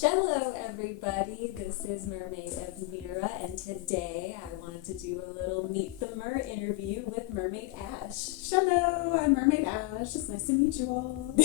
Hello everybody, this is Mermaid of Mira, and today I wanted to do a little Meet the Mer interview with Mermaid Ashe. Hello, I'm Mermaid Ashe. It's nice to meet you all.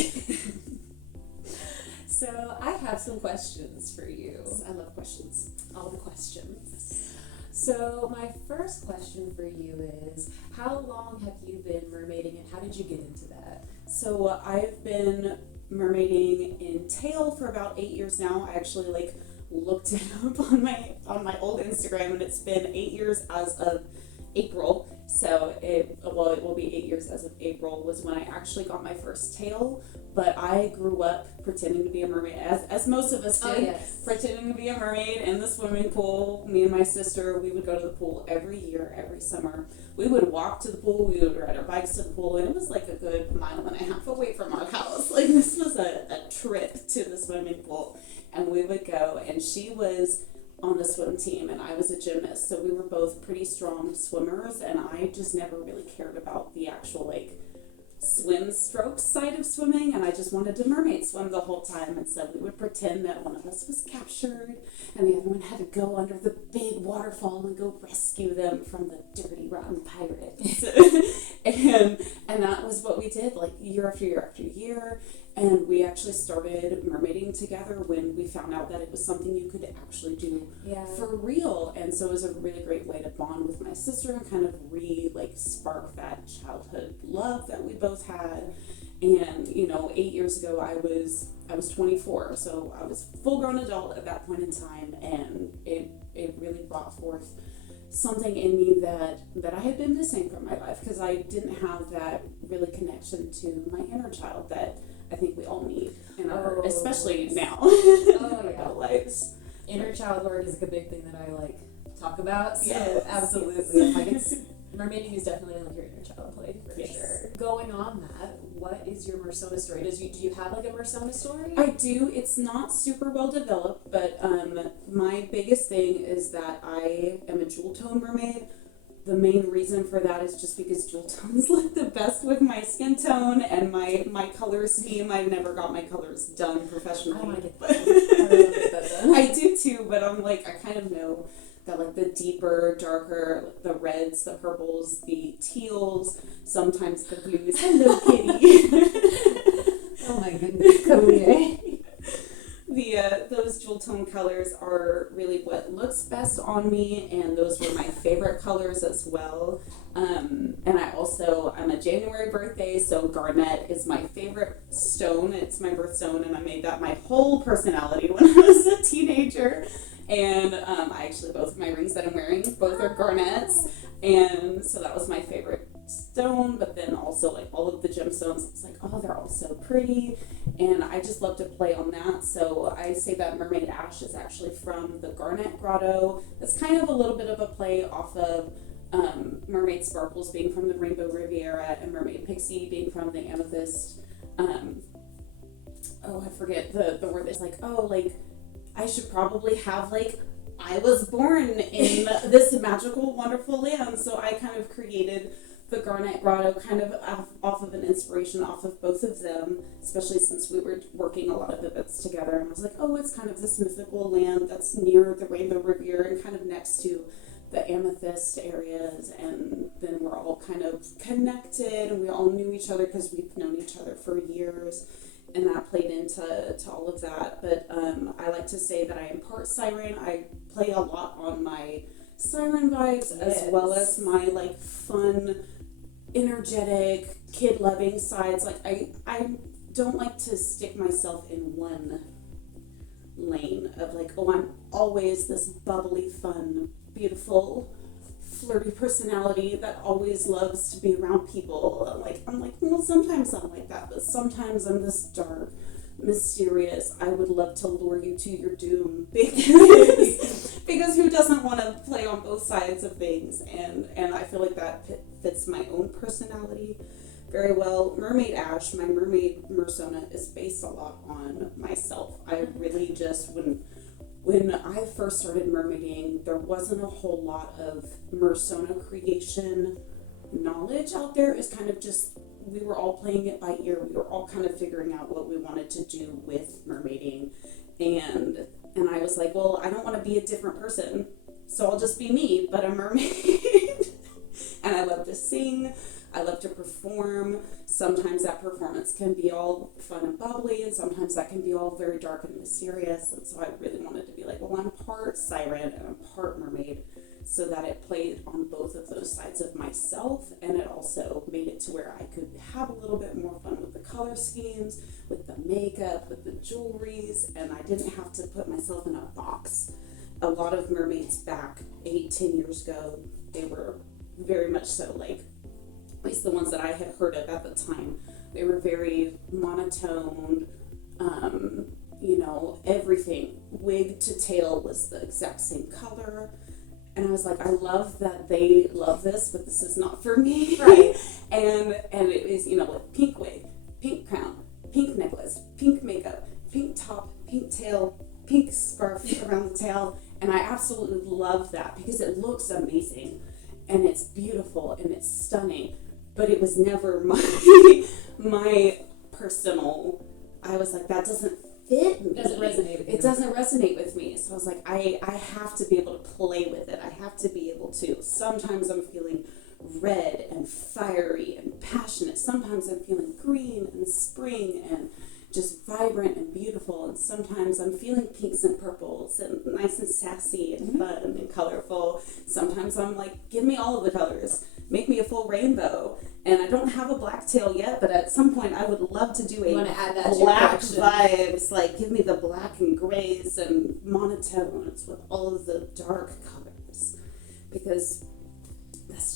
So I have some questions for you. I love questions. All the questions. So my first question for you is, how long have you been mermaiding and how did you get into that? So I've been mermaiding in tail for about 8 years now. I actually looked it up on my old Instagram, and it's been 8 years as of April. So it will be 8 years as of April was when I actually got my first tail. But I grew up pretending to be a mermaid, as most of us did. Oh, yes. Pretending to be a mermaid in the swimming pool. Me and my sister, we would go to the pool every year, every summer. We would walk to the pool, we would ride our bikes to the pool, and it was like a good mile and a half away from our house. Like, this was a trip to the swimming pool. And we would go, and she was on the swim team and I was a gymnast, so we were both pretty strong swimmers, and I just never really cared about the actual swim stroke side of swimming, and I just wanted to mermaid swim the whole time. And so we would pretend that one of us was captured and the other one had to go under the big waterfall and go rescue them from the dirty rotten pirates. and that was what we did, year after year after year. And we actually started mermaiding together when we found out that it was something you could actually do for real. And so it was a really great way to bond with my sister and kind of spark that childhood love that we both had. And 8 years ago I was 24, so I was a full-grown adult at that point in time, and it really brought forth something in me that I had been missing from my life, because I didn't have that really connection to my inner child that I think we all need in our, especially now, in our lives. Inner child work is a big thing that I talk about. So Yes. absolutely, mermaiding is definitely your inner child play for sure. Going on that, what is your Mersona story? Do you have a Mersona story? I do. It's not super well developed, but my biggest thing is that I am a jewel tone mermaid. The main reason for that is just because jewel tones look the best with my skin tone and my color scheme. I've never got my colors done professionally. I want to get that done. I do too, but I kind of know that the deeper, darker, the reds, the purples, the teals, sometimes the blues. Hello, kitty. Oh my goodness, come here. Those jewel tone colors are really what looks best on me, and those were my favorite colors as well. And I'm a January birthday, so garnet is my favorite stone. It's my birthstone, and I made that my whole personality when I was a teenager. And both of my rings that I'm wearing, both are garnets, and so that was my favorite stone. But then also all of the gemstones, it's they're all so pretty, and I just love to play on that. So I say that Mermaid Ashe is actually from the Garnet Grotto. That's kind of a little bit of a play off of Mermaid Sparkles being from the Rainbow Riviera, and Mermaid Pixie being from the Amethyst. I forget the word. It's I should probably have I was born in this magical, wonderful land. So I kind of created the Garnet Grotto kind of off of an inspiration off of both of them, especially since we were working a lot of events together. And I was it's kind of this mythical land that's near the Rainbow Riviera and kind of next to the Amethyst areas. And then we're all kind of connected, and we all knew each other because we've known each other for years. And that played into all of that. But I like to say that I am part siren. I play a lot on my siren vibes, as well as my fun, energetic, kid-loving sides. I don't like to stick myself in one lane of I'm always this bubbly, fun, beautiful, flirty personality that always loves to be around people. Well, sometimes I'm like that, but sometimes I'm this dark, mysterious, I would love to lure you to your doom, because who doesn't want to play on both sides of things? And I feel that fits my own personality very well. Mermaid Ashe, my mermaid Mersona, is based a lot on myself. I really just, when I first started mermaiding, there wasn't a whole lot of Mersona creation knowledge out there. It's kind of just, we were all playing it by ear. We were all kind of figuring out what we wanted to do with mermaiding. and I was like, well, I don't want to be a different person, so I'll just be me, but a mermaid. And I love to sing, I love to perform. Sometimes that performance can be all fun and bubbly, and sometimes that can be all very dark and mysterious. And so I really wanted to be like, well, I'm part siren and I'm part mermaid, so that it played on both of those sides of myself, and it also made it to where I could have a little bit more fun with the color schemes, with the makeup, with the jewelries, and I didn't have to put myself in a box. A lot of mermaids back 8-10 years ago, they were very much so like, at least the ones that I had heard of at the time, they were very monotone, everything, wig to tail was the exact same color. And I was like, I love that they love this, but this is not for me. Right. and it is, like pink wig, pink crown, pink necklace, pink makeup, pink top, pink tail, pink scarf around the tail. And I absolutely love that because it looks amazing and it's beautiful and it's stunning. But it was never my personal, I was like, that doesn't fit me. It doesn't resonate with you. It doesn't resonate with me. So I was like, I have to be able to play with it. I have to be able to. Sometimes I'm feeling red and fiery and passionate. Sometimes I'm feeling green and spring and just vibrant and beautiful. And sometimes I'm feeling pinks and purples and nice and sassy and fun and colorful. Sometimes I'm like, give me all of the colors. Make me a full rainbow. And I don't have a black tail yet, but at some point I would love to do a black vibes. Like, give me the black and grays and monotones with all of the dark colors. Because that's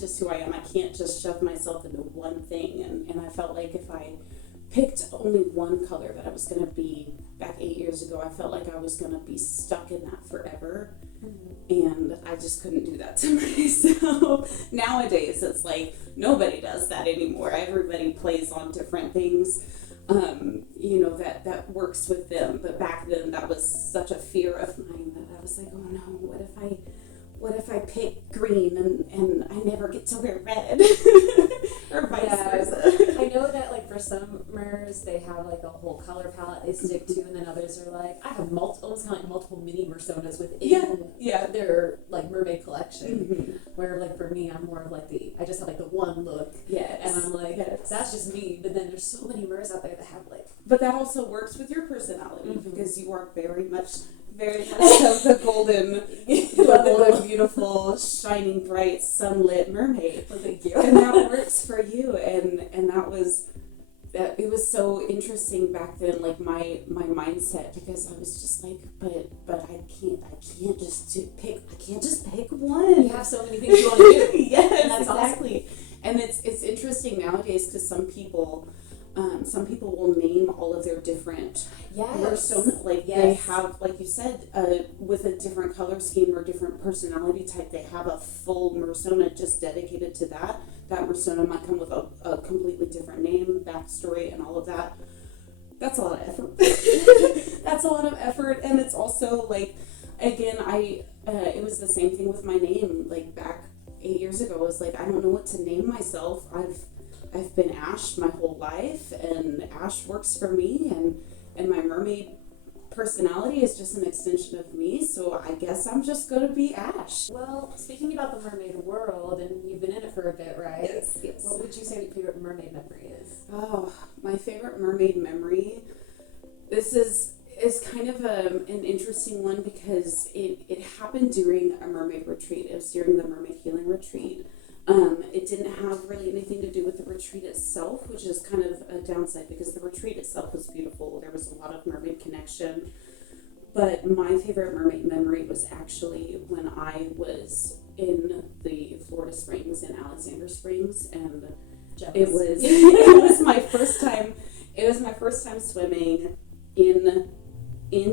just who I am. I can't just shove myself into one thing. And I felt like if I picked only one color that I was going to be, back 8 years ago, I felt like I was going to be stuck in that forever. And I just couldn't do that to myself. Nowadays, it's like nobody does that anymore. Everybody plays on different things, that works with them. But back then, that was such a fear of mine that I was like, oh no, what if I pick green and I never get to wear red? Or vice versa. I know that like for some mers they have like a whole color palette they stick to, and then others are like, I have almost kind of like multiple mini personas within their like mermaid collection. Where like for me, I'm more of like I just have like the one look. Yes. And I'm like, that's just me. But then there's so many mers out there that have like. But that also works with your personality because you are very much so the golden, beautiful, shining, bright, sunlit mermaid. Well, thank you. And that works for you. And that it was so interesting back then, like my mindset, because I was just like, but I can't just pick one. You have so many things you want to do. Yes, that's exactly. Awesome. And it's interesting nowadays because some people will name all of their different personas. Like they have, like you said, with a different color scheme or different personality type, they have a full persona just dedicated to that. That persona might come with a completely different name, backstory, and all of that. That's a lot of effort. That's a lot of effort, and it's also like, again, it was the same thing with my name. Like back 8 years ago, I was like, I don't know what to name myself. I've been Ashe my whole life, and Ashe works for me, and my mermaid personality is just an extension of me, so I guess I'm just gonna be Ashe. Well, speaking about the mermaid world, and you've been in it for a bit, right? Yes. What would you say your favorite mermaid memory is? Oh, my favorite mermaid memory, this is kind of an interesting one because it happened during a mermaid retreat. It was during the mermaid healing retreat. It didn't have really anything to do with the retreat itself, which is kind of a downside because the retreat itself was beautiful. There was a lot of mermaid connection. But my favorite mermaid memory was actually when I was in the Florida Springs in Alexander Springs, and it was my first time. It was my first time swimming in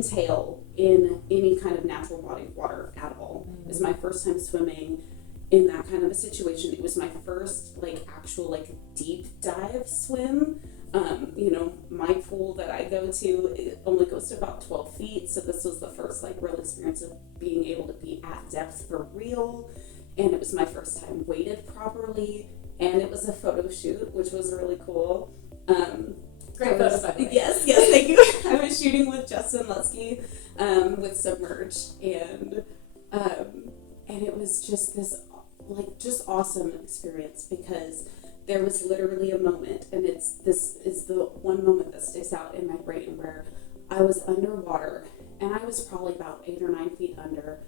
tail in any kind of natural body of water at all. It was my first time swimming in that kind of a situation. It was my first actual deep dive swim. My pool that I go to, it only goes to about 12 feet. So this was the first real experience of being able to be at depth for real. And it was my first time weighted properly. And it was a photo shoot, which was really cool. Great photo, by the way. Yes, thank you. I'm was shooting with Justin Lutsky with Submerge, and it was just this just awesome experience, because there was literally a moment, and this is the one moment that sticks out in my brain, where I was underwater, and I was probably about 8 or 9 feet under,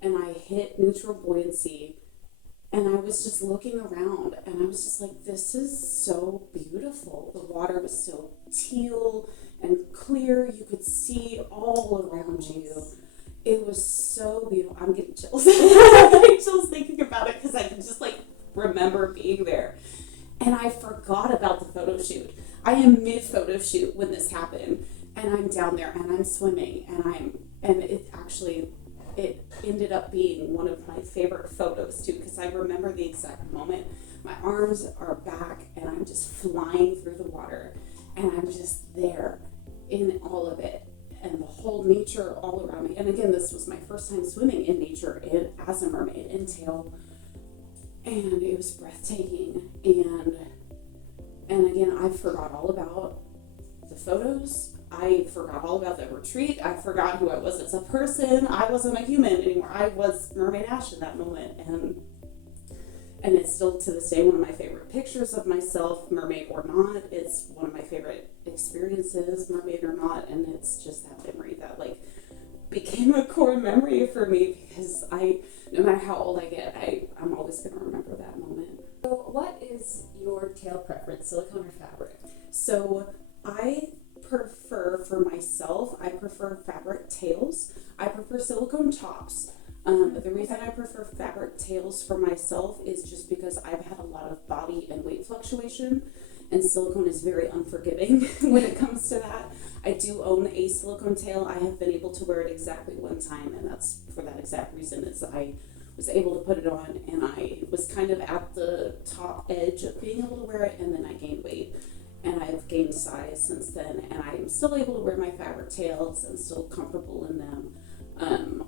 and I hit neutral buoyancy, and I was just looking around, and I was just like, this is so beautiful. The water was so teal and clear. You could see all around you. It was so beautiful. I'm getting chills. I'm getting chills thinking about it, because I can just remember being there. And I forgot about the photo shoot. I am mid photo shoot when this happened, and I'm down there and I'm swimming, and it ended up being one of my favorite photos too, because I remember the exact moment. My arms are back, and I'm just flying through the water, and I'm just there in all of it, and the whole nature all around me. And again, this was my first time swimming in nature as a mermaid in tail, and it was breathtaking. And again, I forgot all about the photos. I forgot all about the retreat. I forgot who I was as a person. I wasn't a human anymore. I was Mermaid Ashe in that moment. And it's still to this day one of my favorite pictures of myself, mermaid or not. It's one of my favorite experiences, mermaid or not. And it's just that memory that became a core memory for me, because no matter how old I get, I'm always going to remember that moment. So what is your tail preference, silicone or fabric? So I prefer, for myself, I prefer fabric tails. I prefer silicone tops. The reason I prefer fabric tails for myself is just because I've had a lot of body and weight fluctuation, and silicone is very unforgiving when it comes to that. I do own a silicone tail. I have been able to wear it exactly one time, and that's for that exact reason, is I was able to put it on, and I was kind of at the top edge of being able to wear it, and then I gained weight. And I've gained size since then, and I'm still able to wear my fabric tails and still comfortable in them.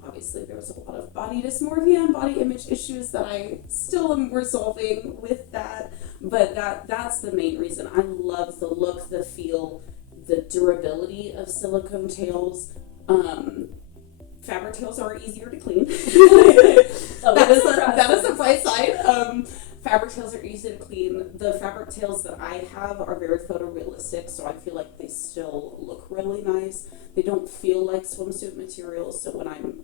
Obviously, there was a lot of body dysmorphia and body image issues that I still am resolving with that, but that's the main reason. I love the look, the feel, the durability of silicone tails. Fabric tails are easier to clean. That is the bright side. Fabric tails are easy to clean. The fabric tails that I have are very photorealistic, so I feel like they still look really nice. They don't feel like swimsuit materials, so when I'm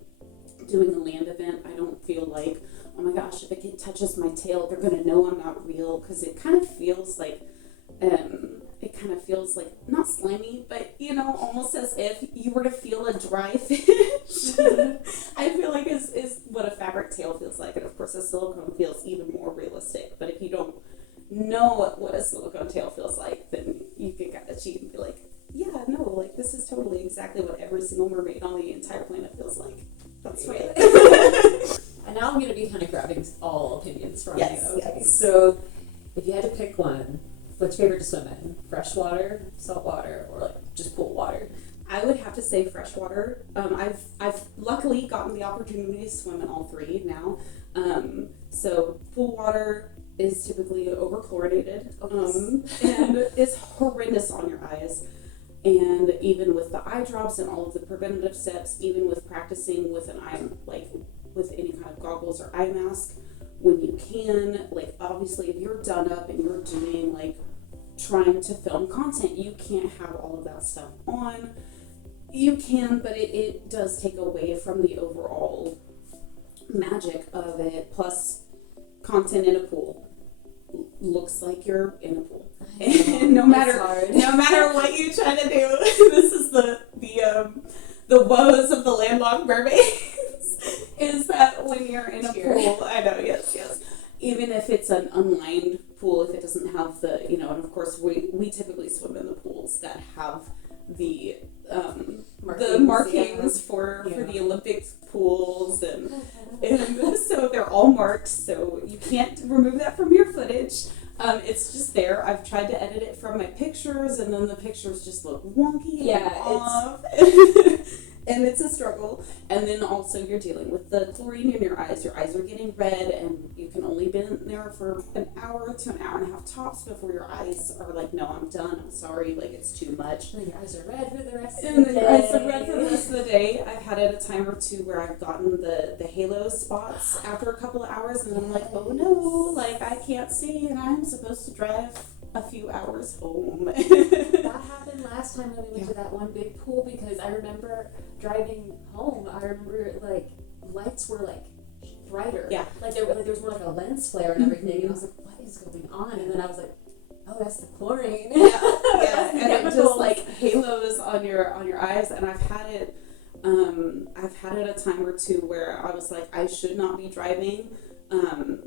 doing a land event, I don't feel like, oh my gosh, if a kid touches my tail, they're going to know I'm not real, because it kind of feels like, not slimy, but, almost as if you were to feel a dry fish. I feel like is what a fabric tail feels like, and of course a silicone feels even more realistic. But if you don't know what a silicone tail feels like, then you can kind of cheat and be like, yeah, no, this is totally exactly what every single mermaid on the entire planet feels like. That's right. And now I'm going to be kind of grabbing all opinions from you. Okay. Yes. So if you had to pick one, what's your favorite to swim in? Freshwater, saltwater, or just pool water? I would have to say freshwater. I've luckily gotten the opportunity to swim in all three now. So pool water is typically over-chlorinated, and is horrendous on your eyes. And even with the eye drops and all of the preventative steps, even with practicing with an eye, with any kind of goggles or eye mask, when you can, obviously if you're done up and you're doing trying to film content, you can't have all of that stuff on. You can, but it does take away from the overall magic of it. Plus, content in a pool looks like you're in a pool. And no matter what you try to do, this is the woes of the landlocked mermaids, is that when you're in a pool, I know, yes, even if it's an unlined pool, if it doesn't have the, and of course we typically swim in the pools that have the markings for the Olympics pools, and so they're all marked, so you can't remove that from your footage. It's just there. I've tried to edit it from my pictures, and then the pictures just look wonky and off. and it's a struggle. And then also you're dealing with the chlorine in your eyes. Your eyes are getting red, and you can only be in there for an hour to an hour and a half tops before your eyes are like, no, I'm done. I'm sorry, like it's too much. And then your eyes are red for the rest of the day. And then your eyes are red for the rest of the day. I've had it a time or two where I've gotten the halo spots after a couple of hours, and I'm like, oh no, like I can't see, and I'm supposed to drive a few hours home. That happened last time when we went to that one big pool, because I remember driving home. I remember like lights were like brighter. Yeah. Like there was more like a lens flare and everything, and I was like, what is going on? And then I was like, oh, that's the chlorine. Yeah, and it just like halos on your eyes. And I've had it a time or two where I was like, I should not be driving.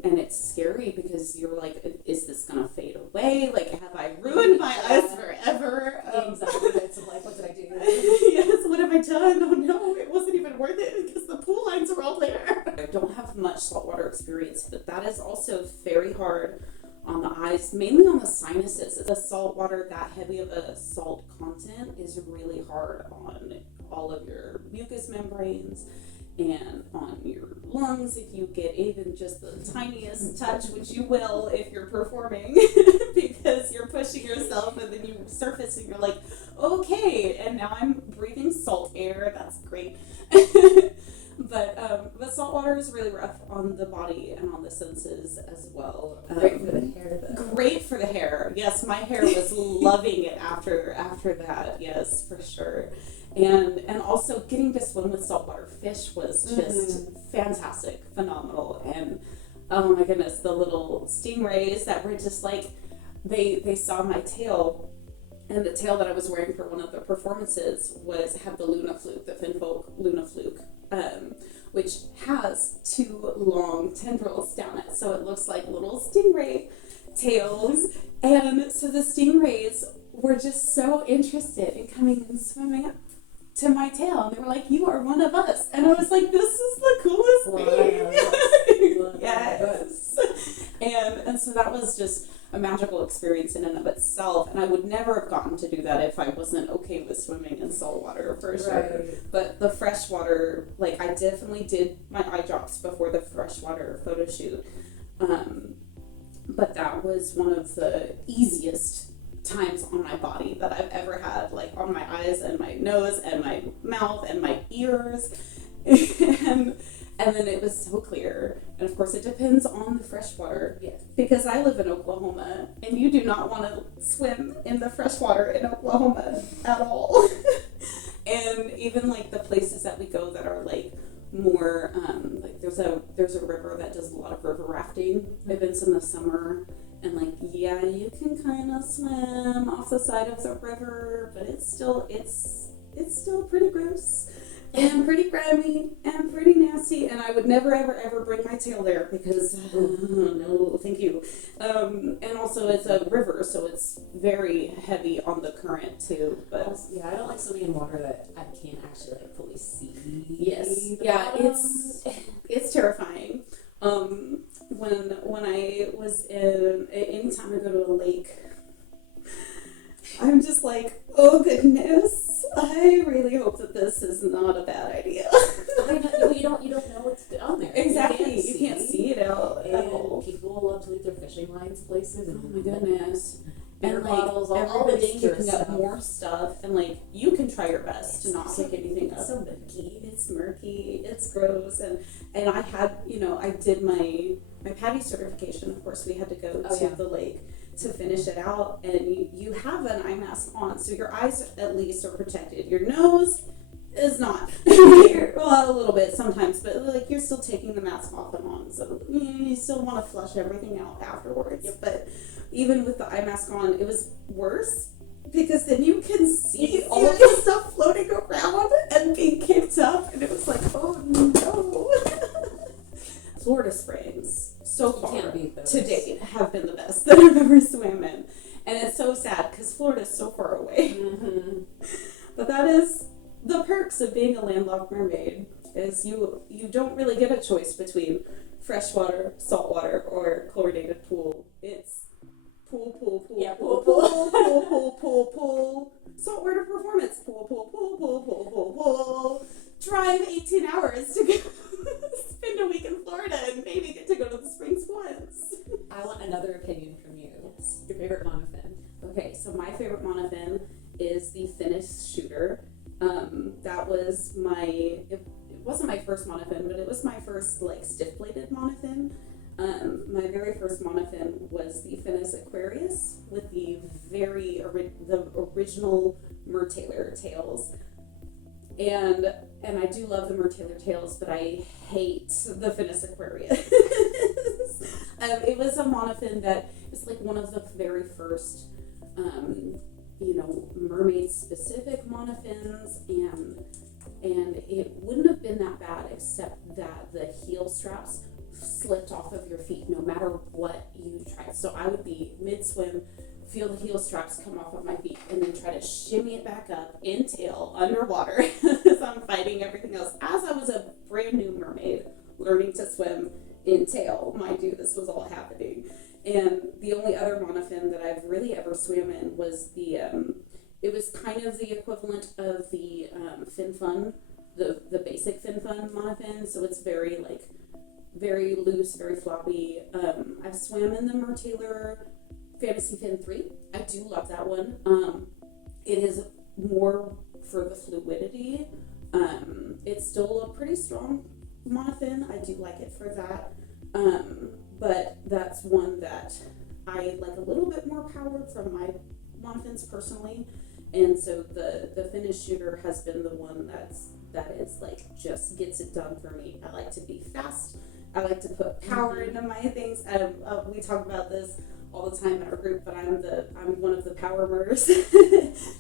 And it's scary because you're like, is this gonna fade away? Like, have I ruined my eyes forever? Exactly. It's like, what did I do? Yes, what have I done? Oh no, it wasn't even worth it because the pool lines are all there. I don't have much saltwater experience, but that is also very hard on the eyes, mainly on the sinuses. The salt water, that heavy of a salt content, is really hard on all of your mucous membranes and on your lungs if you get even just the tiniest touch, which you will if you're performing, because you're pushing yourself and then you surface and you're like, okay, and now I'm breathing salt air. That's great. But salt water is really rough on the body and on the senses as well. Great for the hair, though. Great for the hair. Yes, my hair was loving it after that. Yes, for sure. And also getting to swim with saltwater fish was just fantastic, phenomenal. And oh my goodness, the little stingrays that were just like, they saw my tail, and the tail that I was wearing for one of the performances had the Luna fluke, the Finfolk Luna fluke, which has two long tendrils down it, so it looks like little stingray tails. And so the stingrays were just so interested in coming and swimming up to my tail, and they were like, you are one of us. And I was like, this is the coolest thing. Yes. And so that was just a magical experience in and of itself, and I would never have gotten to do that if I wasn't okay with swimming in salt water, for sure. Right. But the freshwater, like, I definitely did my eye drops before the freshwater photo shoot, but that was one of the easiest times on my body that I've ever had, like on my eyes and my nose and my mouth and my ears. And then it was so clear. And of course it depends on the freshwater. Yes. Because I live in Oklahoma, and you do not want to swim in the freshwater in Oklahoma at all. And even like the places that we go that are like more like there's a river that does a lot of river rafting events in the summer. And like, yeah, you can kind of swim off the side of the river, but it's still pretty gross and pretty grimy and pretty nasty. And I would never, ever, ever bring my tail there because no, thank you. And also it's a river, so it's very heavy on the current too. But Also, yeah, I don't like swimming in water that I can't actually like fully see. yes, the yeah, bottom. it's terrifying. When I was anytime I go to a lake, I'm just like, oh goodness, I really hope that this is not a bad idea. I know, you don't know what's down there. Exactly, you can't see it out at And all. people love to leave their fishing lines places. Oh And my goodness. beer And like bottles, all the everybody's dangerous picking up stuff. more stuff, and like you can try your best to not pick anything up. It's so murky. It's murky, it's gross, and I had, I did my PADI certification. Of course, we had to go to the lake to finish it out, and you have an eye mask on, so your eyes at least are protected. Your nose is not. Well, a little bit sometimes, but like you're still taking the mask off and on, so you still want to flush everything out afterwards. But even with the eye mask on, it was worse because then you can see all of the stuff floating around and being kicked up, and it was like, oh no. Florida Springs, so far to date, have been the best that I've ever swam in, and it's so sad because Florida's so far away. But that is the perks of being a landlocked mermaid, is you don't really get a choice between freshwater, saltwater, or chlorinated pool. It's pool. Yeah, pool. Saltwater performance. Pool. drive 18 hours to go spend a week in Florida and maybe get to go to the Springs once. I want another opinion from you. Yes. Your favorite monofin. Okay, so my favorite monofin is the Finnish Shooter. That was it wasn't my first monofin, but it was my first like stiff-bladed monofin. My very first monofin was the Finnish Aquarius with the original Mertailor tails. And I do love the Mertailor tails, but I hate the Finnish Aquarius. It was a monofin that was like one of the very first mermaid specific monofins, and it wouldn't have been that bad except that the heel straps slipped off of your feet no matter what you tried. So I would be mid-swim, feel the heel straps come off of my feet, and then try to shimmy it back up in tail underwater as I'm fighting everything else. As I was a brand new mermaid learning to swim in tail, mind you, this was all happening. And the only other monofin that I've really ever swam in was it was kind of the equivalent of the Fin Fun, the basic Fin Fun monofin. So it's very loose, very floppy. I've swam in the Mertailor Fantasy Fin 3. I do love that one. It is more for the fluidity. It's still a pretty strong monofin. I do like it for that. But that's one that I like a little bit more power from my monofins personally. And so the Finnish Shooter has been the one that is like just gets it done for me. I like to be fast. I like to put power into my things. We talk about this all the time in our group, but I'm one of the power mers.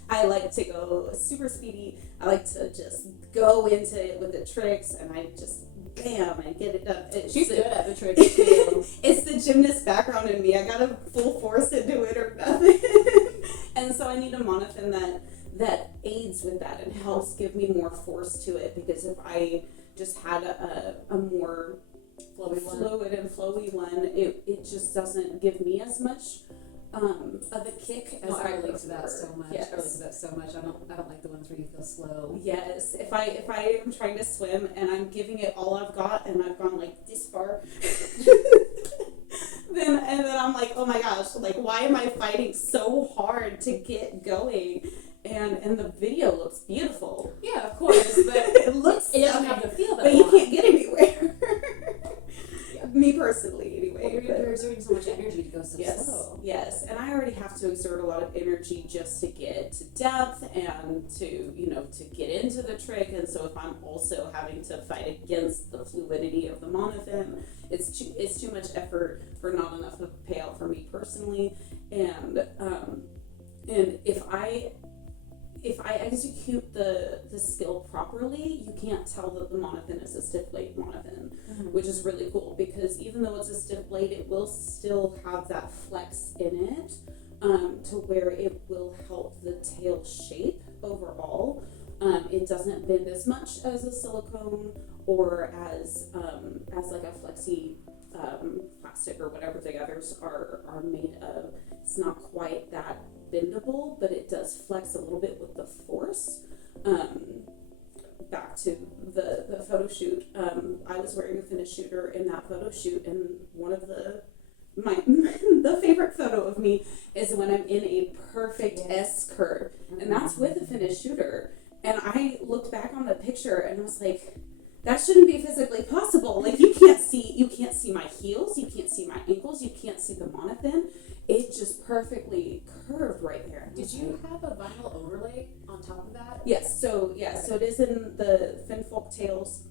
I like to go super speedy. I like to just go into it with the tricks, and I just bam and get it done. She's good at the tricks too. It's the gymnast background in me. I gotta full force into it or nothing. And so I need a monofin that aids with that and helps give me more force to it, because if I just had a more fluid and flowy one, it just doesn't give me as much of a kick as I relate to that so much. Yes. I relate to that so much. I don't like the ones where you feel slow. Yes. If I am trying to swim and I'm giving it all I've got and I've gone like this far, then I'm like, oh my gosh, like why am I fighting so hard to get going? And the video looks beautiful. Yeah, of course, but it doesn't have the feel that but you can't get anywhere. Yeah. Me personally, anyway. Well, you're exerting so much energy to go so slow. Yes, and I already have to exert a lot of energy just to get to depth and to get into the trick. And so if I'm also having to fight against the fluidity of the monofin, it's too much effort for not enough of a payout for me personally. And if I execute the skill properly, you can't tell that the monofin is a stiff blade monofin, which is really cool, because even though it's a stiff blade, it will still have that flex in it, to where it will help the tail shape overall. It doesn't bend as much as a silicone or as like a flexi plastic or whatever the others are made of. It's not quite that bendable, but it does flex a little bit with the force. Back to the photo shoot. I was wearing a Finnish Shooter in that photo shoot, and one of the favorite photo of me is when I'm in a perfect S curve, and that's with a Finnish Shooter. And I looked back on the picture and I was like, that shouldn't be physically possible. Like you can't see my heels, you can't see my ankles, you can't see the monofin. It just perfectly curved right there. Did you have a vinyl overlay on top of that? Yes. So it is in the Finfolk tails.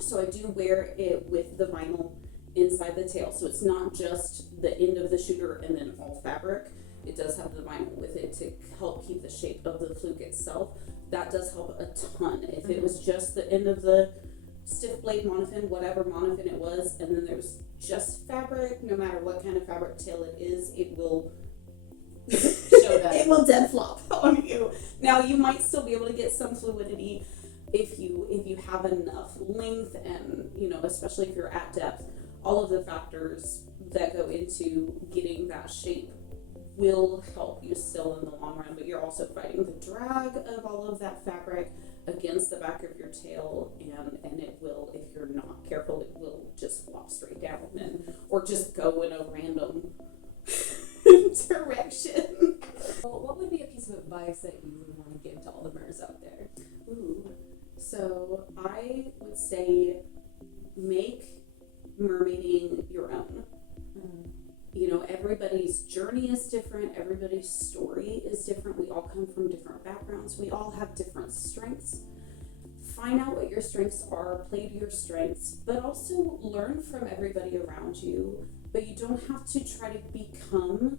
So I do wear it with the vinyl inside the tail. So it's not just the end of the shooter and then all fabric. It does have the vinyl with it to help keep the shape of the fluke itself. That does help a ton. If it was just the end of the stiff blade monofin, whatever monofin it was, and then there's just fabric, no matter what kind of fabric tail it is, it will show that. It will dead flop on you. Now you might still be able to get some fluidity if you have enough length, and especially if you're at depth. All of the factors that go into getting that shape will help you still in the long run, but you're also fighting the drag of all of that fabric. against the back of your tail, and it will, if you're not careful, it will just flop straight down or just go in a random direction. Well, what would be a piece of advice that you would want to give to all the mers out there? Ooh. So I would say make mermaiding your own. You know, everybody's journey is different. Everybody's story is different. We all come from different backgrounds. We all have different strengths. Find out what your strengths are, play to your strengths, but also learn from everybody around you. But you don't have to try to become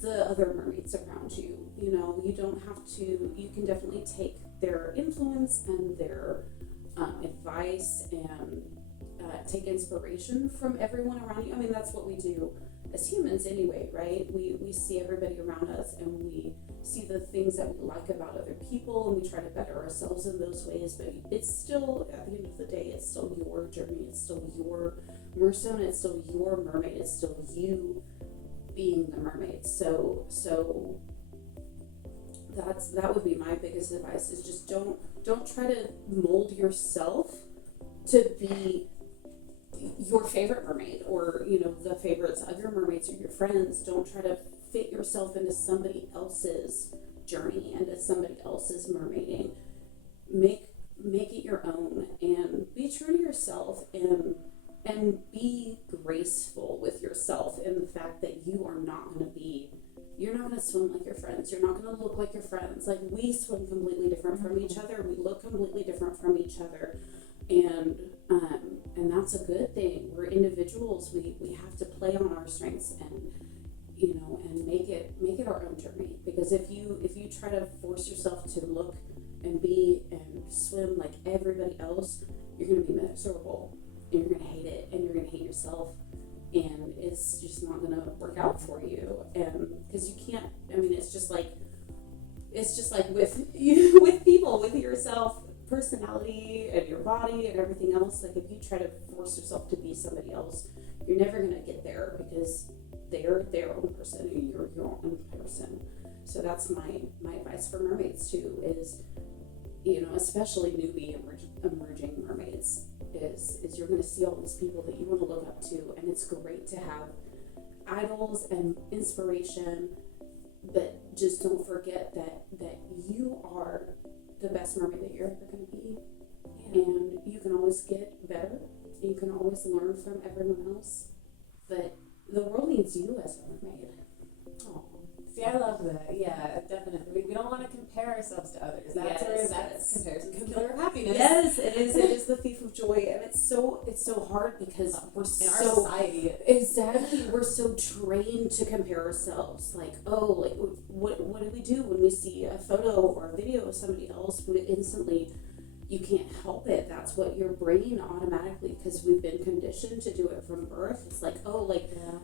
the other mermaids around you. You know, you don't have to, you can definitely take their influence and their advice and take inspiration from everyone around you. I mean, that's what we do as humans anyway, right? We see everybody around us and we see the things that we like about other people and we try to better ourselves in those ways, but it's still, at the end of the day, it's still your journey, it's still your merson, it's still your mermaid, it's still you being the mermaid. So that would be my biggest advice, is just don't try to mold yourself to be your favorite mermaid, or you know, the favorites of your mermaids or your friends. Don't try to fit yourself into somebody else's journey, into somebody else's mermaiding. Make it your own, and be true to yourself, and be graceful with yourself in the fact that you're not going to swim like your friends. You're not going to look like your friends. Like, we swim completely different from each other. We look completely different from each other. And that's a good thing. We're individuals. We have to play on our strengths and, you know, and make it our own journey. Because if you try to force yourself to look and be and swim like everybody else, you're going to be miserable, and you're going to hate it, and you're going to hate yourself, and it's just not going to work out for you. And because you can't, I mean, it's just like with you, with people, with yourself, personality and your body and everything else. Like, if you try to force yourself to be somebody else, you're never going to get there, because they're their own person and you're your own person. So that's my advice for mermaids too, is, you know, especially newbie emerging mermaids, is you're going to see all these people that you want to look up to, and it's great to have idols and inspiration, but just don't forget that you are the best mermaid that you're ever going to be. Yeah. And you can always get better, you can always learn from everyone else, but the world needs you as a mermaid. Oh, see, I love that. Yeah, definitely. We don't want to compare ourselves to others. That's comparison can kill your happiness. Yes, it is. It is the thief of joy, and it's so hard because we're in our society. Exactly, we're so trained to compare ourselves. Like, oh, like what do we do when we see a photo or a video of somebody else? We instantly, you can't help it. That's what your brain automatically, because we've been conditioned to do it from birth. It's like, oh, like, yeah,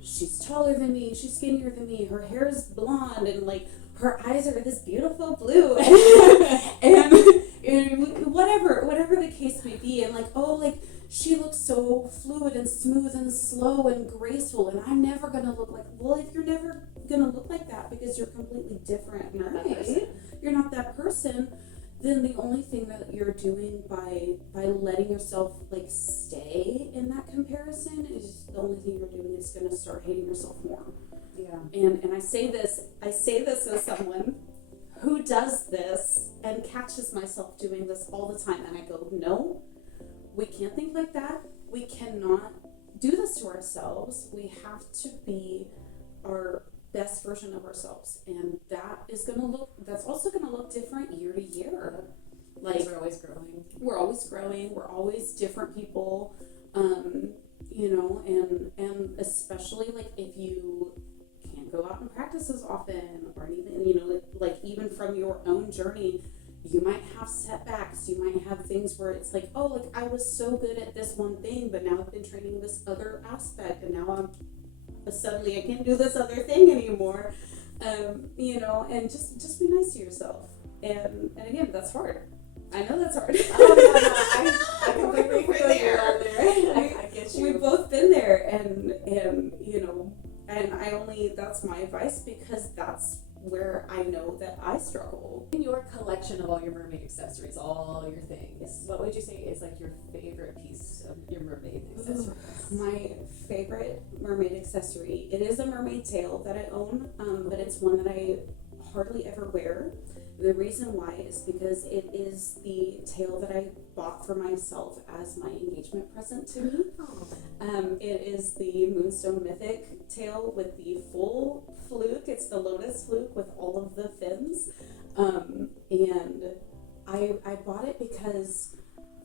she's taller than me, she's skinnier than me, her hair is blonde, and like her eyes are this beautiful blue, and whatever the case may be, and like, oh, like, she looks so fluid and smooth and slow and graceful, and I'm never gonna look like, well, if you're never gonna look like that because you're completely different, right? You're not that person, then the only thing that you're doing by letting yourself like stay in that comparison is the only thing you're doing is going to start hating yourself more. Yeah. And I say this as someone who does this and catches myself doing this all the time, and I go, no, we can't think like that. We cannot do this to ourselves. We have to be our best version of ourselves, and that's also going to look different year to year. Like, we're always growing. We're always different people, you know, and especially like if you can't go out and practice as often, or even, you know, like even from your own journey, you might have setbacks. You might have things where it's like, oh, like, I was so good at this one thing, but now I've been training this other aspect, and now suddenly I can't do this other thing anymore. You know, and just be nice to yourself. And again, that's hard. I know that's hard. Oh, no, I completely feel you out there. I get you. We've both been there, and you know, and that's my advice, because that's where I know that I struggle. In your collection of all your mermaid accessories, all your things, what would you say is like your favorite piece of your mermaid accessories? My favorite mermaid accessory, it is a mermaid tail that I own, but it's one that I hardly ever wear. The reason why is because it is the tail that I bought for myself as my engagement present to me. It is the Moonstone Mythic tail with the full fluke. It's the lotus fluke with all of the fins. And I bought it because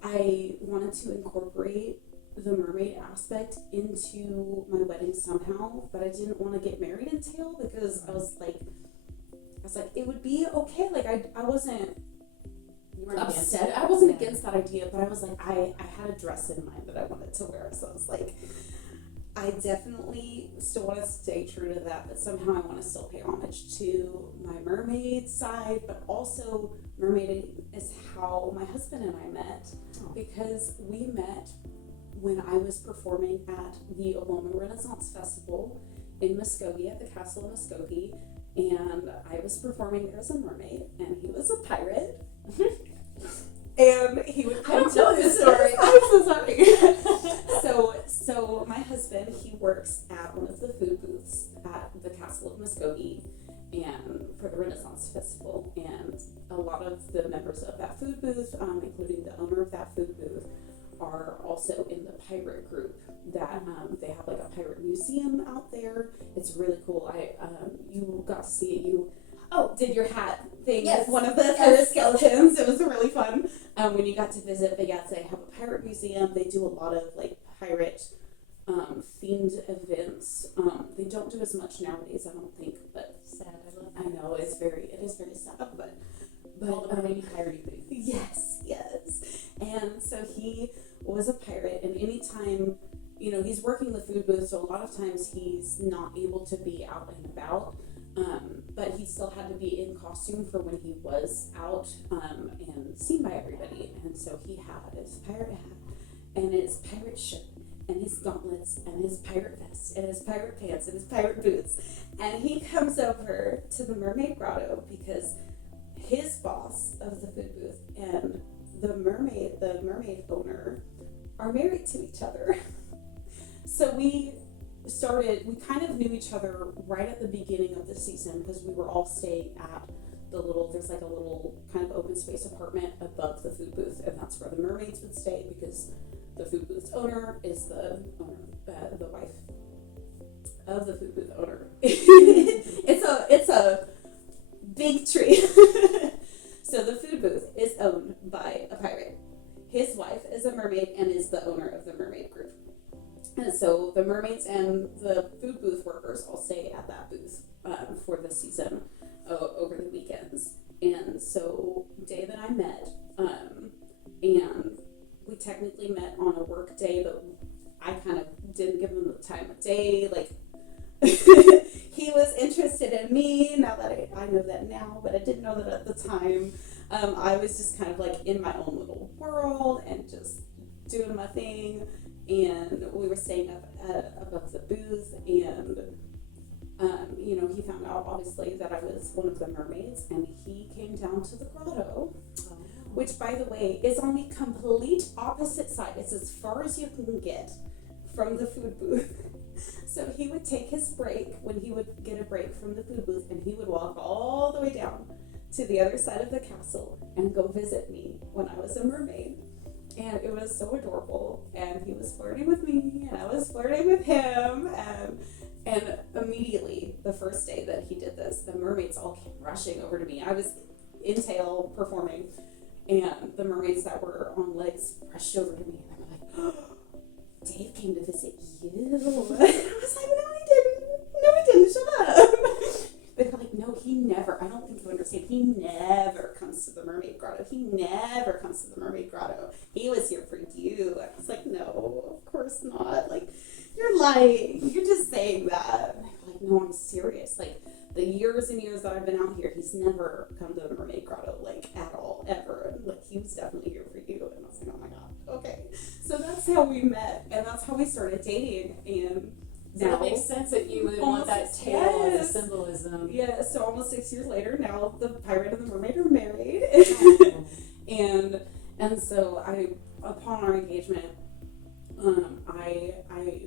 I wanted to incorporate the mermaid aspect into my wedding somehow, but I didn't want to get married in tail because I was like, it would be okay. Like I wasn't upset. I wasn't against that idea, but I was like, I had a dress in mind that I wanted to wear. So I was like, I definitely still want to stay true to that, but somehow I want to still pay homage to my mermaid side, but also mermaid is how my husband and I met, because we met when I was performing at the Ohlone Renaissance Festival in Muskogee, at the Castle of Muskogee, and I was performing there as a mermaid, and he was a pirate. And he would come to this story. I'm so sorry. So my husband, he works at one of the food booths at the Castle of Muskogee and for the Renaissance Festival, and a lot of the members of that food booth, including the owner of that food booth, are also in the pirate group. That they have like a pirate museum out there. It's really cool. You got to see it. You did your hat thing with one of the pirate skeletons. It was really fun. When you got to visit, they have a pirate museum. They do a lot of like pirate themed events. They don't do as much nowadays, I don't think, but Sad. I love I know it is very sad, but all the mermaid piratey things. Yes. And so he was a pirate, and anytime, he's working the food booth, so a lot of times he's not able to be out and about, but he still had to be in costume for when he was out and seen by everybody. And so he had his pirate hat and his pirate shirt and his gauntlets and his pirate vest and his pirate pants and his pirate boots, and he comes over to the Mermaid Grotto because his boss of the food booth and the mermaid owner are married to each other. So we kind of knew each other right at the beginning of the season because we were all staying at there's like a little kind of open space apartment above the food booth, and that's where the mermaids would stay because the food booth's owner is the wife of the food booth owner. It's a big tree. So the food booth is owned by a pirate. His wife is a mermaid and is the owner of the mermaid group. And so the mermaids and the food booth workers all stay at that booth for the season over the weekends. And so day that I met, and we technically met on a work day, but I kind of didn't give him the time of day. Like he was interested in me. Now that I know that now, but I didn't know that at the time. I was just kind of like in my own little world and just doing my thing. And we were staying up above the booth, and he found out obviously that I was one of the mermaids, and he came down to the grotto, which by the way is on the complete opposite side. It's as far as you can get from the food booth. So he would take his break when he would get a break from the food booth, and he would walk all the way down to the other side of the castle and go visit me when I was a mermaid. And it was so adorable, and he was flirting with me, and I was flirting with him, and immediately, the first day that he did this, the mermaids all came rushing over to me. I was in tail performing, and the mermaids that were on legs rushed over to me, and they were like, "Oh, Dave came to visit you." And I was like, no, he didn't, shut up. They were like, "No, he never, I don't think you understand, he never comes to the Mermaid Grotto. He never comes to the Mermaid Grotto. He was here for you." I was like, "No, of course not. Like, you're lying. You're just saying that." And they were like, "No, I'm serious. Like, the years and years that I've been out here, he's never come to the Mermaid Grotto, like, at all, ever. And, like, he was definitely here for you." And I was like, "Oh my God, okay." So that's how we met, and that's how we started dating. And So now, it makes sense that you would want that tail as a symbolism. Yeah, so almost 6 years later, now the pirate and the mermaid are married. and so upon our engagement, I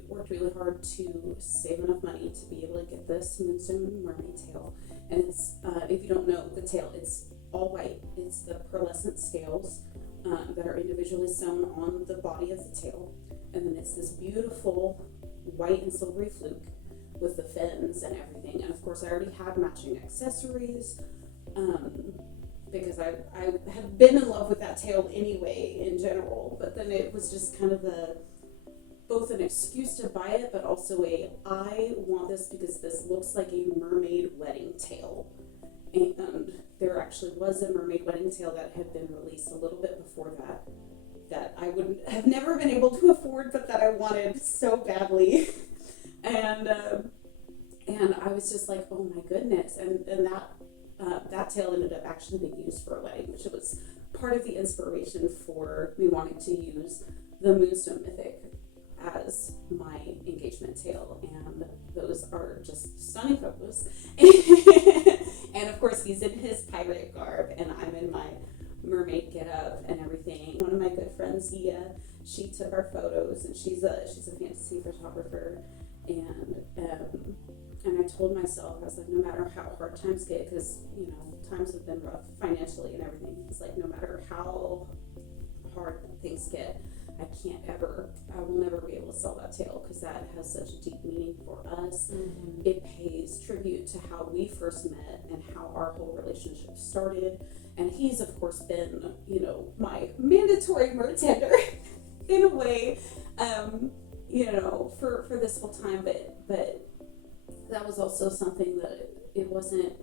worked really hard to save enough money to be able to get this moonstone mermaid tail. And it's, if you don't know the tail, it's all white. It's the pearlescent scales that are individually sewn on the body of the tail. And then it's this beautiful white and silvery fluke with the fins and everything. And of course I already had matching accessories because I had been in love with that tail anyway in general, but then it was just kind of both an excuse to buy it, but also I want this because this looks like a mermaid wedding tail. And there actually was a mermaid wedding tail that had been released a little bit before that I would have never been able to afford, but that I wanted so badly. And I was just like, oh my goodness. And that tail ended up actually being used for a wedding, which was part of the inspiration for me wanting to use the Moonstone Mythic as my engagement tail. And those are just stunning photos. And of course he's in his pirate garb and I'm in my mermaid get up and everything. One of my good friends, Zia, she took our photos and she's a fantasy photographer. And I told myself, I was like, no matter how hard times get, because times have been rough financially and everything, it's like no matter how hard things get, I will never be able to sell that tail because that has such a deep meaning for us. Mm-hmm. It pays tribute to how we first met and how our whole relationship started. And he's of course been, my mandatory mertender in a way, for this whole time, but that was also something that it wasn't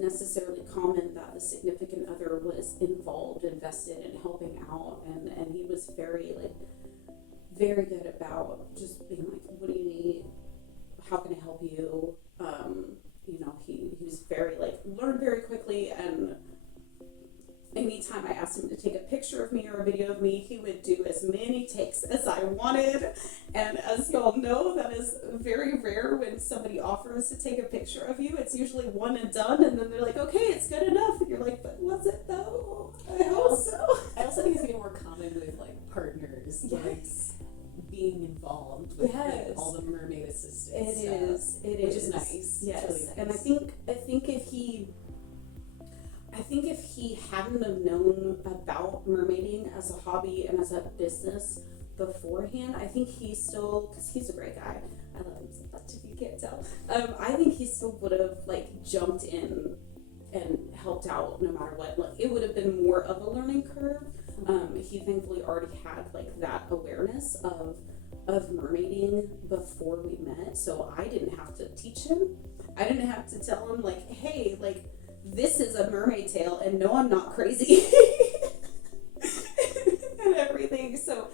necessarily common that the significant other was involved, invested in helping out, and he was very good about just being like, what do you need? How can I help you? He was very learned very quickly, and anytime I asked him to take a picture of me or a video of me, he would do as many takes as I wanted. And as y'all know, that is very rare when somebody offers to take a picture of you. It's usually one and done, and then they're like, okay, it's good enough. And you're like, but was it though? I hope so. I also think it's getting more common with partners. Yes. Being involved with all the mermaid assistants. Which is nice. Yes. Really nice. And I think if he hadn't have known about mermaiding as a hobby and as a business beforehand, I think he still, because he's a great guy, I love him so much if you can't tell, I think he still would have jumped in and helped out no matter what. It would have been more of a learning curve. He thankfully already had that awareness of mermaiding before we met, so I didn't have to teach him. I didn't have to tell him hey, this is a mermaid tail, and no, I'm not crazy, and everything. So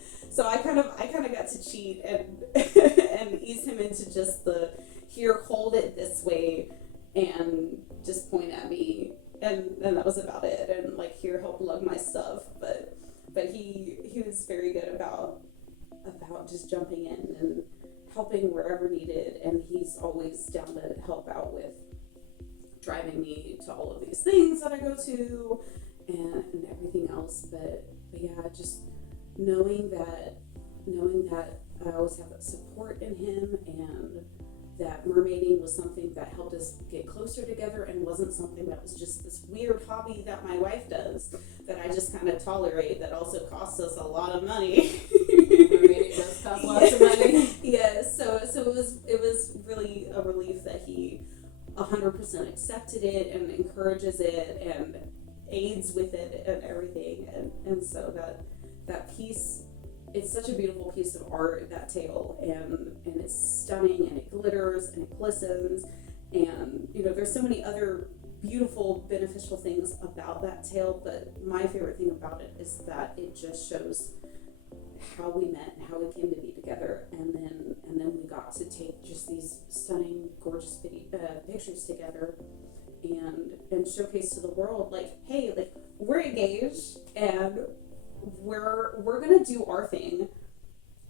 I kind of got to cheat and ease him into just here, hold it this way, and just point at me, and that was about it. And here, help lug my stuff. But he was very good about just jumping in and helping wherever needed, and he's always down to help out with driving me to all of these things that I go to and everything else. But yeah, just knowing that I always have that support in him, and that mermaiding was something that helped us get closer together and wasn't something that was just this weird hobby that my wife does that I just kind of tolerate, that also costs us a lot of money. Mermaiding does cost lots of money. Yes, so it was really a relief that he 100% accepted it and encourages it and aids with it and everything, and so that piece, it's such a beautiful piece of art, that tail, and it's stunning, and it glitters and it glistens, and there's so many other beautiful beneficial things about that tail, but my favorite thing about it is that it just shows how we met and how we came to be together, and then we got to take just these stunning, gorgeous pictures together and showcase to the world, hey, we're engaged and we're gonna do our thing,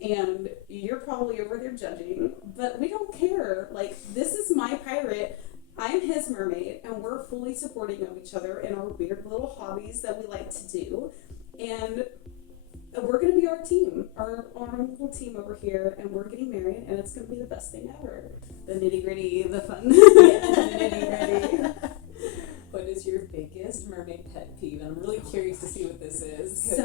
and you're probably over there judging, but we don't care. Like, this is my pirate, I'm his mermaid, and we're fully supporting of each other in our weird little hobbies that we like to do. And we're going to be our team, our little team over here, and we're getting married, and it's going to be the best thing ever. The nitty gritty, the fun. The nitty gritty. What is your biggest mermaid pet peeve? I'm really curious to see what this is.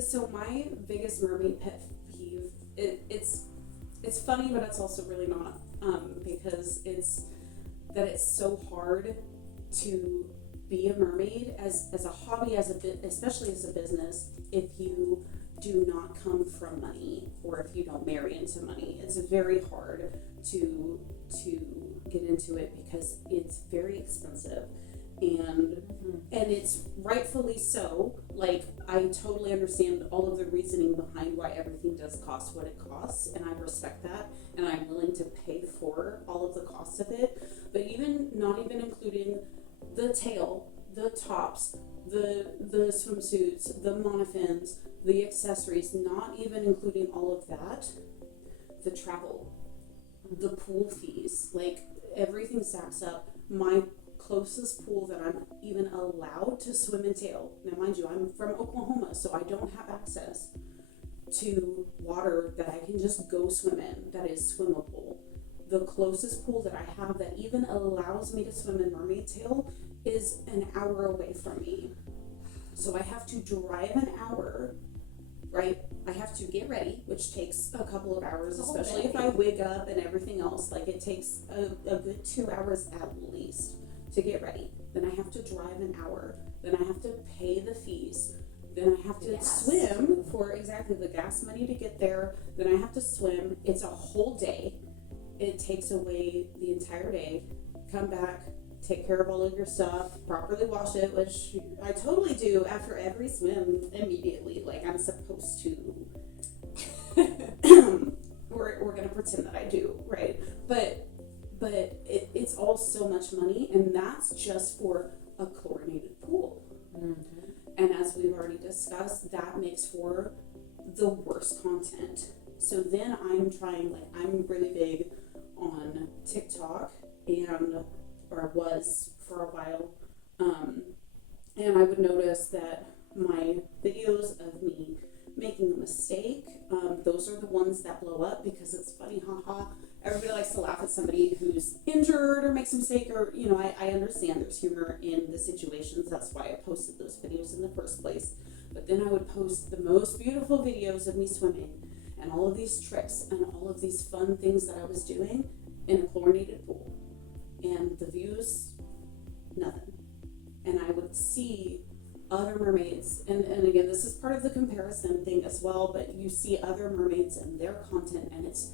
So my biggest mermaid pet peeve, it's funny, but it's also really not, because it's so hard to be a mermaid as a hobby, especially as a business, if you do not come from money, or if you don't marry into money. It's very hard to get into it because it's very expensive, and it's rightfully so. Like, I totally understand all of the reasoning behind why everything does cost what it costs, and I respect that, and I'm willing to pay for all of the costs of it. But not even including the tail, the tops, the swimsuits, the monofins, the accessories, not even including all of that, the travel, the pool fees, like, everything stacks up. My closest pool that I'm even allowed to swim in tail, now mind you, I'm from Oklahoma, so I don't have access to water that I can just go swim in that is swimmable. The closest pool that I have that even allows me to swim in mermaid tail is an hour away from me. So I have to drive an hour, right? I have to get ready, which takes a couple of hours, especially if I wig up and everything else. Like, it takes a good 2 hours at least to get ready. Then I have to drive an hour. Then I have to pay the fees. Then I have to swim for exactly the gas money to get there. Then I have to swim. It's a whole day. It takes away the entire day. Come back, take care of all of your stuff, properly wash it, which I totally do after every swim immediately. Like, I'm supposed to. We're gonna pretend that I do, right? But it's all so much money, and that's just for a chlorinated pool. And as we've already discussed, that makes for the worst content. So then I'm really big on TikTok, or I was for a while, and I would notice that my videos of me making a mistake, those are the ones that blow up because it's funny, haha. Everybody likes to laugh at somebody who's injured or makes a mistake, or, I understand there's humor in the situations. That's why I posted those videos in the first place. But then I would post the most beautiful videos of me swimming and all of these tricks and all of these fun things that I was doing in a chlorinated pool. And the views, nothing. And I would see other mermaids, and again, this is part of the comparison thing as well, but you see other mermaids and their content, and it's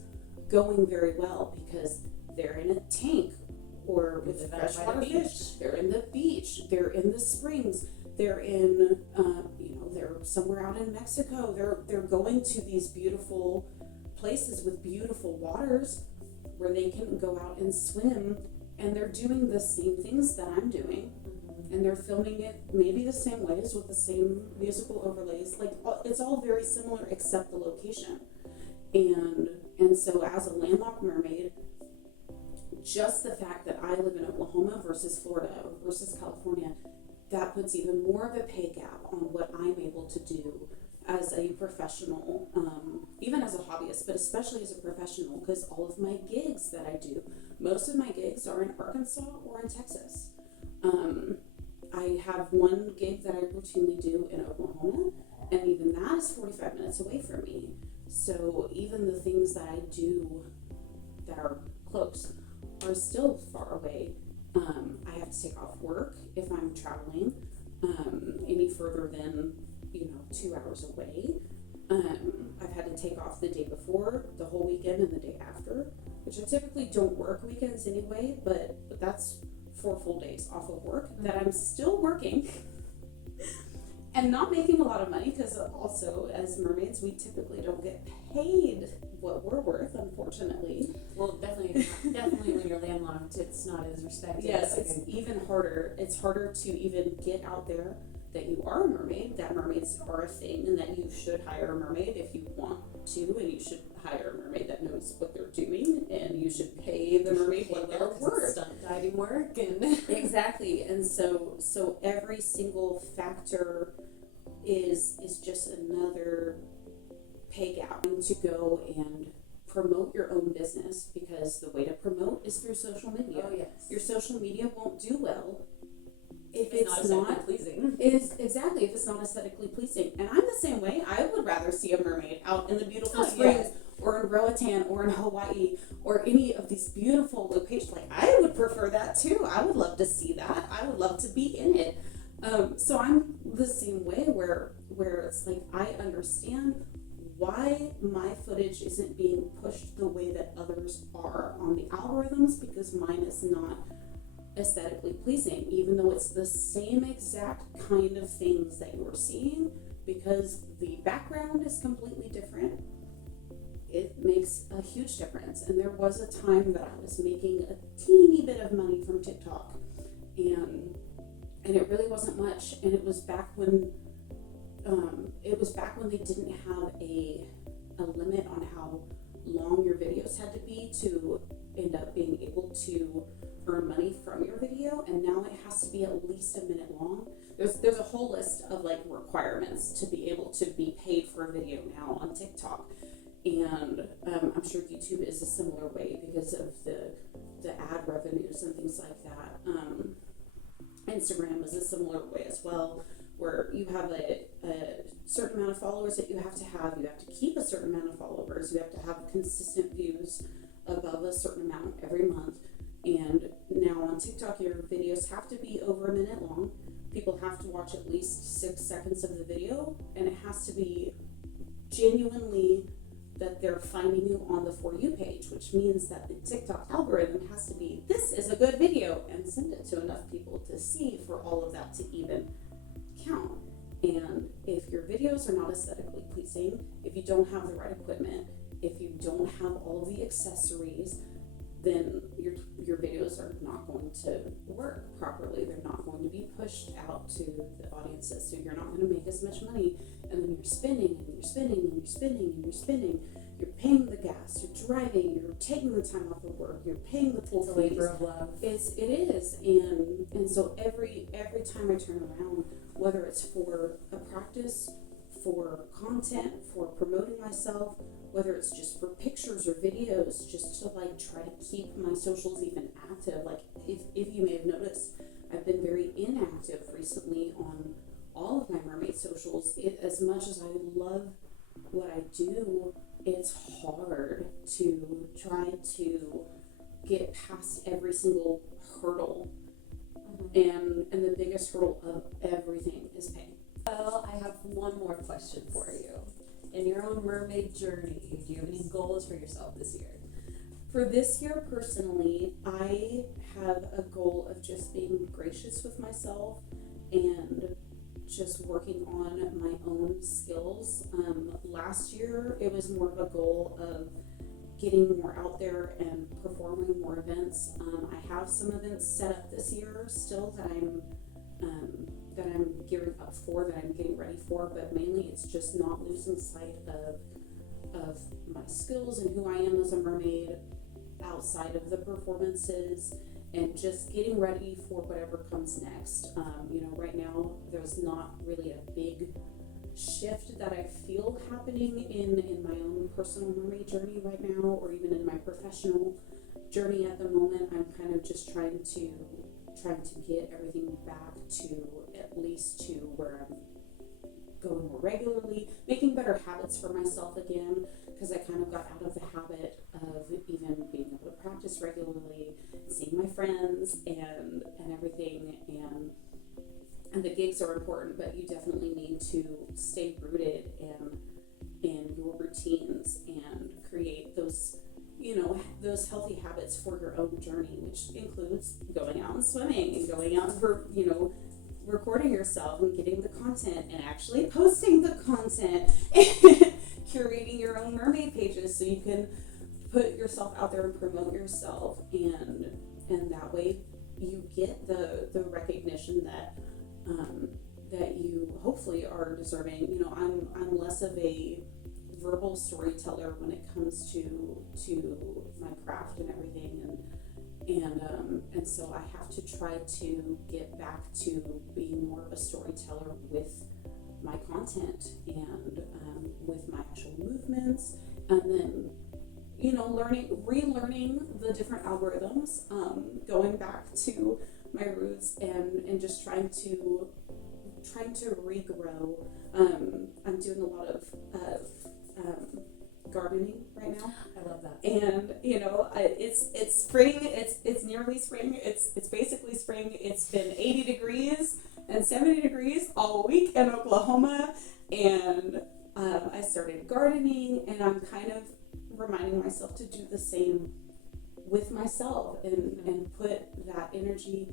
going very well because they're in a tank or with freshwater fish. They're in the beach. They're in the springs. They're in, they're somewhere out in Mexico. They're going to these beautiful places with beautiful waters where they can go out and swim, and they're doing the same things that I'm doing, and they're filming it maybe the same ways with the same musical overlays. Like, it's all very similar except the location. And so as a landlocked mermaid, just the fact that I live in Oklahoma versus Florida or versus California, that puts even more of a pay gap on what I'm able to do as a professional, even as a hobbyist, but especially as a professional, because all of my gigs that I do, most of my gigs are in Arkansas or in Texas. I have one gig that I routinely do in Oklahoma, and even that is 45 minutes away from me. So even the things that I do that are close are still far away. I have to take off work if I'm traveling any further than 2 hours away. I've had to take off the day before, the whole weekend, and the day after, which I typically don't work weekends anyway, but that's 4 full days off of work that I'm still working and not making a lot of money, because also as mermaids we typically don't get paid what we're worth, unfortunately. Well, definitely when you're landlocked, it's not as respected. Yes, it's even harder. It's harder to even get out there that you are a mermaid, that mermaids are a thing, and that you should hire a mermaid if you want to, and you should hire a mermaid that knows what they're doing, and you should pay the mermaid what they're worth. Stunt diving work and Exactly. And so every single factor is just another pay gap to go and promote your own business, because the way to promote is through social media. Oh yes. Your social media won't do well if it's it's not pleasing. Exactly, if it's not aesthetically pleasing. And I'm the same way. I would rather see a mermaid out in the beautiful springs, or in Roatan, or in Hawaii, or any of these beautiful locations. Like, I would prefer that too. I would love to see that. I would love to be in it. So I'm the same way, where it's like, I understand why my footage isn't being pushed the way that others are on the algorithms, because mine is not aesthetically pleasing, even though it's the same exact kind of things that you're seeing, because the background is completely different. It makes a huge difference. And there was a time that I was making a teeny bit of money from TikTok, and it really wasn't much. And it was back when they didn't have a limit on how long your videos had to be to end up being able to earn money from your video. And now it has to be at least a minute long. There's a whole list of like requirements to be able to be paid for a video now on TikTok. And I'm sure YouTube is a similar way because of the ad revenues and things like that. Instagram is a similar way as well, where you have a certain amount of followers that you have to have. You have to keep a certain amount of followers. You have to have consistent views above a certain amount every month. And now on TikTok, your videos have to be over a minute long. People have to watch at least 6 seconds of the video, and it has to be genuinely that they're finding you on the For You page, which means that the TikTok algorithm has to be, this is a good video, and send it to enough people to see for all of that to even count. And if your videos are not aesthetically pleasing, if you don't have the right equipment, if you don't have all of the accessories, then your videos are not going to work properly. They're not going to be pushed out to the audiences, so you're not going to make as much money. And then you're spending and you're spending and you're spending and you're spending. You're paying the gas, you're driving, you're taking the time off of work, you're paying the full fees. It's a labor of love. It is, and so every time I turn around, whether it's for a practice, for content, for promoting myself, whether it's just for pictures or videos, just to like try to keep my socials even active. Like if you may have noticed, I've been very inactive recently on all of my mermaid socials. As much as I love what I do, it's hard to try to get past every single hurdle. And the biggest hurdle of everything is pay. Well, I have one more question for you. In your own mermaid journey, do you have any goals for yourself this year? For this year, personally, I have a goal of just being gracious with myself and just working on my own skills. Last year, it was more of a goal of getting more out there and performing more events. I have some events set up this year still that I'm gearing up for, that I'm getting ready for, but mainly it's just not losing sight of my skills and who I am as a mermaid outside of the performances, and just getting ready for whatever comes next. Right now there's not really a big shift that I feel happening in my own personal mermaid journey right now, or even in my professional journey at the moment. I'm kind of just trying to get everything back to at least to where I'm going more regularly, making better habits for myself again, because I kind of got out of the habit of even being able to practice regularly, seeing my friends and everything, and the gigs are important, but you definitely need to stay rooted in your routines and create those healthy habits for your own journey, which includes going out and swimming and going out for, recording yourself and getting the content and actually posting the content and curating your own mermaid pages so you can put yourself out there and promote yourself, and that way you get the recognition you hopefully are deserving. You know, I'm less of a verbal storyteller when it comes to my craft and everything, and so I have to try to get back to being more of a storyteller with my content and with my actual movements, and then, you know, relearning the different algorithms, going back to my roots, and just trying to regrow. I'm doing a lot of gardening right now. I love that. And you know, it's spring. It's nearly spring. It's basically spring. It's been 80 degrees and 70 degrees all week in Oklahoma, and I started gardening, and I'm kind of reminding myself to do the same with myself, and put that energy.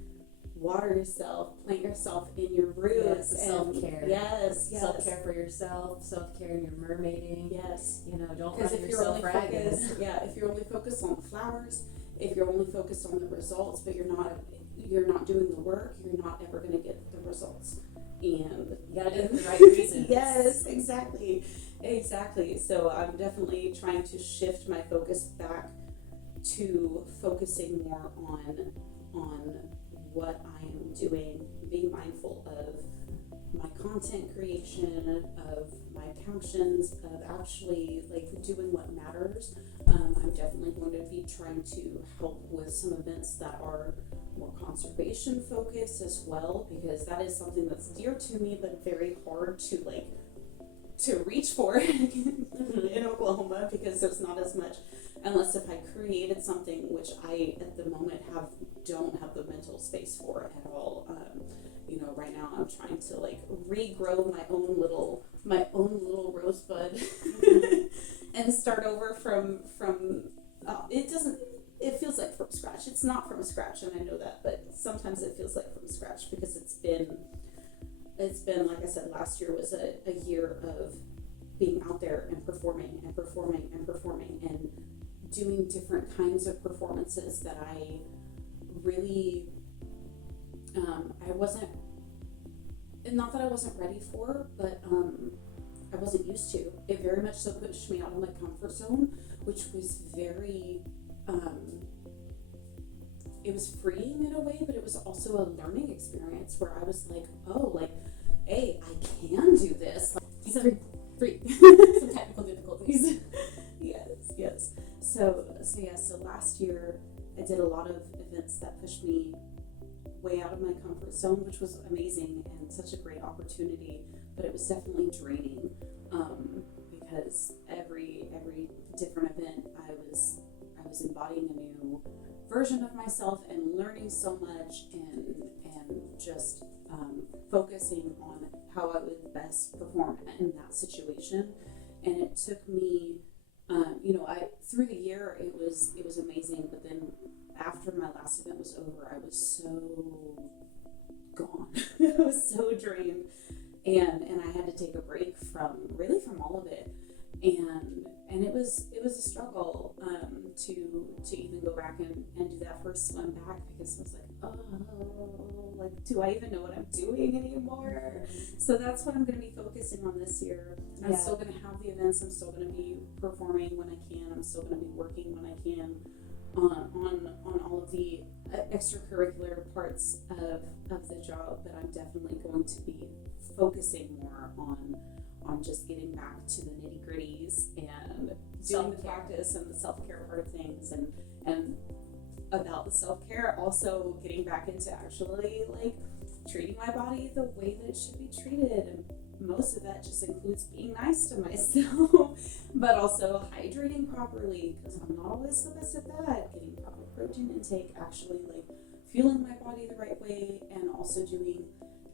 Water yourself, plant yourself in your roots. Yes, self-care. Yes. Self-care for yourself, self-care in your mermaiding. Yes. You know, don't Because run if yourself ragged. if you're only focused on the flowers, if you're only focused on the results, but you're not doing the work, you're not ever going to get the results. And you gotta do it for the right reasons. Yes, exactly. So I'm definitely trying to shift my focus back to focusing more on what I am doing, being mindful of my content creation, of my captions, of actually like doing what matters. I'm definitely going to be trying to help with some events that are more conservation focused as well, because that is something that's dear to me but very hard to reach for in Oklahoma, because there's not as much, unless if I created something, which I at the moment don't have the mental space for at all. You know, right now I'm trying to like regrow my own little rosebud and start over from it feels like from scratch. It's not from scratch, and I know that, but sometimes it feels like from scratch because it's been, like I said, last year was a year of being out there and performing and doing different kinds of performances that I really, I wasn't, not that I wasn't ready for, but I wasn't used to. It very much so pushed me out of my comfort zone, which was very, it was freeing in a way, but it was also a learning experience where I was like, oh, like, hey, I can do this. Like, some technical difficulties. Yes. So last year I did a lot of events that pushed me way out of my comfort zone, which was amazing and such a great opportunity, but it was definitely draining, because every different event I was embodying a new version of myself and learning so much, and just focusing on how I would best perform in that situation. And it took me, through the year it was amazing, but then after my last event was over, I was so gone. I was so drained, and I had to take a break from all of it, and it was a struggle to even go back and do that first swim back, because I was like, oh, like, do I even know what I'm doing anymore? So that's what I'm going to be focusing on this year. I'm still going to have the events. I'm still going to be performing when I can. I'm still going to be working when I can on all of the extracurricular parts of the job, but I'm definitely going to be focusing more on just getting back to the nitty gritties and doing the practice and the self-care part of things, and about the self-care, also getting back into actually like treating my body the way that it should be treated. And most of that just includes being nice to myself, but also hydrating properly, because I'm not always the best at that. Getting proper protein intake, actually like fueling my body the right way, and also doing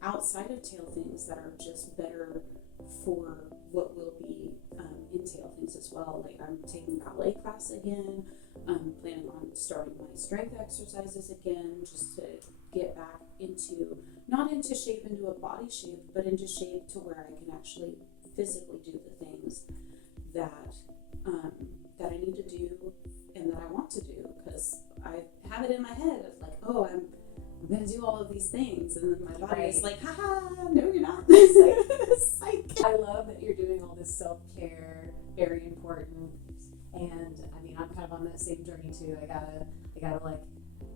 outside of tail things that are just better for what will be in tail things as well. Like, I'm taking ballet class again. I'm planning on starting my strength exercises again, just to get back not into shape, into a body shape, but into shape to where I can actually physically do the things that I need to do and that I want to do, because I have it in my head of like, oh, I'm I'm gonna do all of these things, and then my body is Right. like, haha, no, you're not. Psych. I love that you're doing all this self-care, very important. And I mean, I'm kind of on that same journey too. I gotta like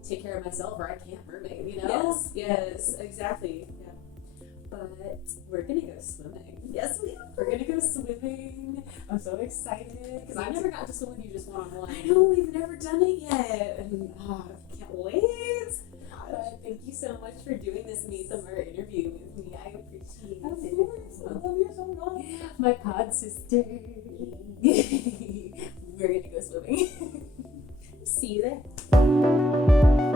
take care of myself or I can't mermaid, you know? Yes, exactly. Yeah. But we're gonna go swimming. Yes, we are. We're gonna go swimming. I'm so excited because I never got to swim with you just one-on-one. I know, we've never done it yet, and I can't wait. But thank you so much for doing this Meet the Mer interview with me. I appreciate it. Of course, I love you so much. My pod sister. We're gonna go swimming. See you there.